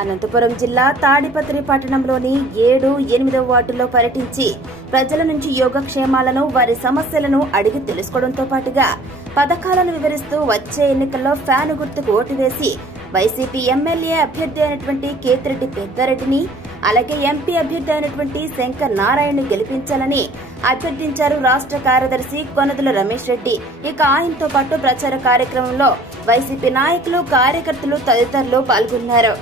అనంతపురం జిల్లా తాడిపత్రి పట్టణంలోని 7, 8వ వార్డులో పర్యటించి ప్రజల నుంచి యోగక్షేమాలను వారి సమస్యలను అడిగి తెలుసుకోవడంతో పాటుగా పథకాలను వివరిస్తూ వచ్చే ఎన్నికల్లో ఫ్యాను గుర్తుకు ఓటు వేసి వైసీపీ ఎమ్మెల్యే అభ్యర్థి అయినటువంటి కేతిరెడ్డి పెద్దారెడ్డిని అలాగే ఎంపీ అభ్యర్థి అయినటువంటి శంకర్ నారాయణను గెలిపించాలని అభ్యర్థించారు రాష్ట్ర కార్యదర్శి కొనదుల రమేష్ రెడ్డి. ఇక ఆయనతో పాటు ప్రచార కార్యక్రమంలో వైసీపీ నాయకులు, కార్యకర్తలు తదితరులు పాల్గొన్నారు.